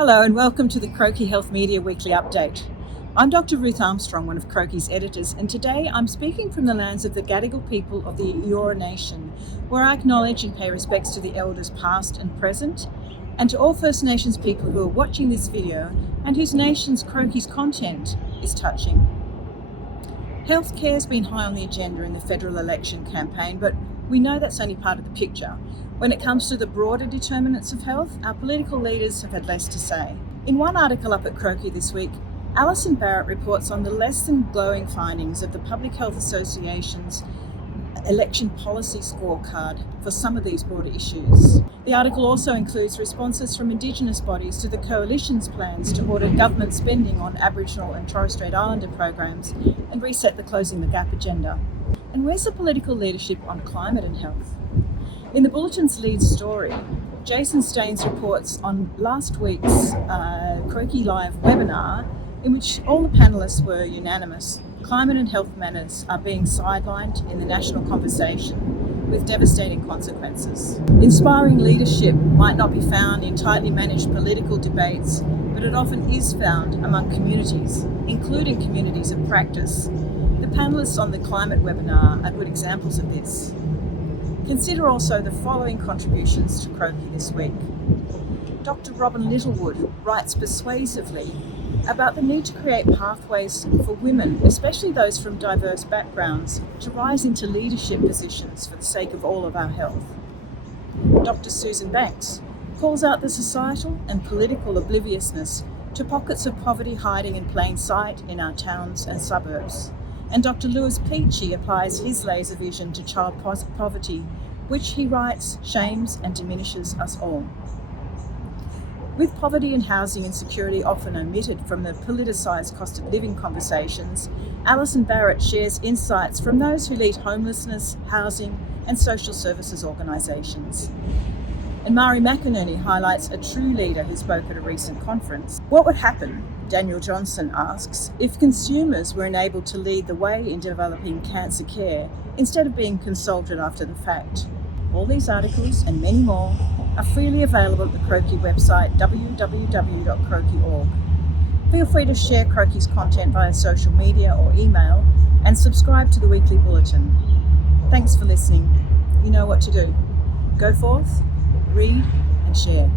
Hello and welcome to the Croakey Health Media Weekly Update. I'm Dr. Ruth Armstrong, one of Croakey's editors, and today I'm speaking from the lands of the Gadigal people of the Eora Nation, where I acknowledge and pay respects to the elders past and present, and to all First Nations people who are watching this video and whose nation's Croakey's content is touching. Healthcare has been high on the agenda in the federal election campaign, but we know that's only part of the picture. When it comes to the broader determinants of health, our political leaders have had less to say. In one article up at Croakey this week, Alison Barrett reports on the less than glowing findings of the Public Health Association's election policy scorecard for some of these broader issues. The article also includes responses from Indigenous bodies to the Coalition's plans to audit government spending on Aboriginal and Torres Strait Islander programs and reset the Closing the Gap agenda. And where's the political leadership on climate and health? In the Bulletin's lead story, Jason Staines reports on last week's Croakey Live webinar, in which all the panellists were unanimous. Climate and health matters are being sidelined in the national conversation with devastating consequences. Inspiring leadership might not be found in tightly managed political debates, but it often is found among communities, including communities of practice. The panellists on the climate webinar are good examples of this. Consider also the following contributions to Croakey this week. Dr. Robin Littlewood writes persuasively about the need to create pathways for women, especially those from diverse backgrounds, to rise into leadership positions for the sake of all of our health. Dr. Susan Banks calls out the societal and political obliviousness to pockets of poverty hiding in plain sight in our towns and suburbs. And Dr. Lewis Peachy applies his laser vision to child poverty, which he writes shames and diminishes us all. With poverty and housing insecurity often omitted from the politicised cost of living conversations, Alison Barrett shares insights from those who lead homelessness, housing and social services organisations. And Mari McInerney highlights a true leader who spoke at a recent conference. What would happen, Daniel Johnson asks, if consumers were enabled to lead the way in developing cancer care instead of being consulted after the fact? All these articles and many more are freely available at the Croakey website www.croakey.org. Feel free to share Croakey's content via social media or email and subscribe to the weekly bulletin. Thanks for listening. You know what to do. Go forth, read and share.